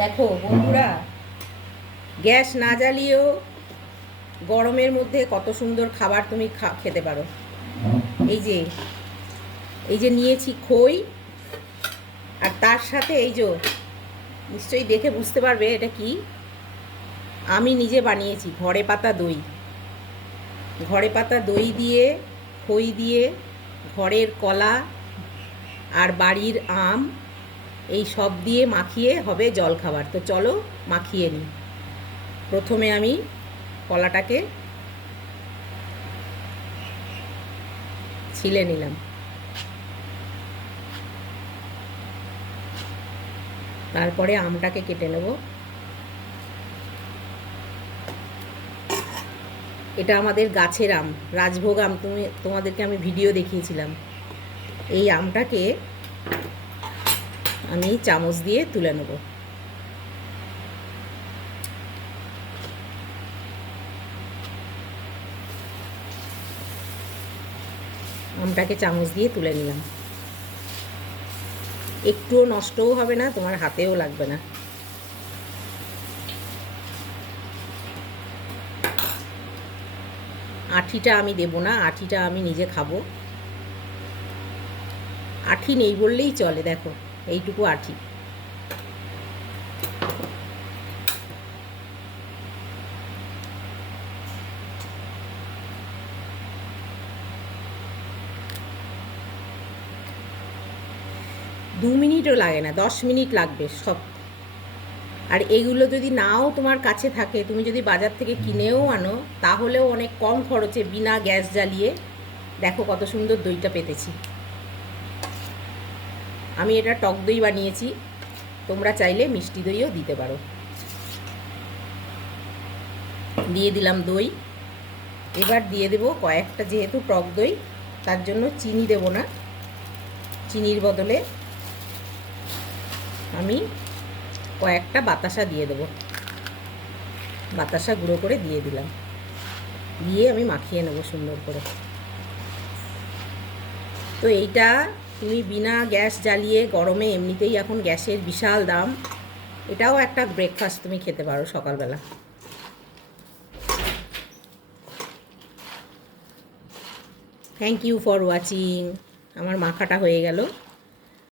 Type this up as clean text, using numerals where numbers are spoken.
দেখো বন্ধুরা, গ্যাস না জ্বালিয়েও গরমের মধ্যে কত সুন্দর খাবার তুমি খেতে পারো। এই যে এই যে নিয়েছি খই, আর তার সাথে এই যে নিশ্চয়ই দেখে বুঝতে পারবে এটা কি। আমি নিজে বানিয়েছি ঘরে পাতা দই। ঘরে পাতা দই দিয়ে, খই দিয়ে, ঘরের কলা আর বাড়ির আম, এই সব দিয়ে মাখিয়ে হবে জলখাবার। তো চলো মাখিয়ে নিই। প্রথমে আমি কলাটাকে ছিলে নিলাম, তারপরে আমটাকে কেটে নেব। এটা আমাদের গাছের আম, রাজভোগ আম। তোমাদেরকে আমি ভিডিও দেখিয়েছিলাম। এই আমটাকে আমি চামচ দিয়ে তুলে নেব। আমটাকে চামচ দিয়ে তুলে নিলাম। একটুও নষ্টও হবে না, তোমার হাতেও লাগবে না। আঠিটা আমি দেব না, আঠিটা আমি নিজে খাবো। আঠি নেই বললেই চলে, দেখো এইটুকু আঠি। দু মিনিটও লাগে না, 10 মিনিট লাগবে সব। আর এগুলো যদি নাও তোমার কাছে থাকে, তুমি যদি বাজার থেকে কিনেও আনো, তাহলেও অনেক কম খরচে বিনা গ্যাস জ্বালিয়ে দেখো কত সুন্দর দইটা পেতেছি। আমি এটা টক দই বানিয়েছি, তোমরা চাইলে মিষ্টি দইও দিতে পারো। দিয়ে দিলাম দই। এবার দিয়ে দেবো কয়েকটা, যেহেতু টক দই তার জন্য চিনি দেব না, চিনির বদলে আমি কয়েকটা বাতাসা দিয়ে দেবো। বাতাসা গুঁড়ো করে দিয়ে দিলাম, দিয়ে আমি মাখিয়ে নেবো সুন্দর করে। তো এইটা তুমি বিনা গ্যাস জ্বালিয়ে, গরমে এমনিতেই এখন গ্যাসের বিশাল দাম, এটাও একটা ব্রেকফাস্ট তুমি খেতে পারো সকালবেলা। Thank you for watching. আমার মাখাটা হয়ে গেল।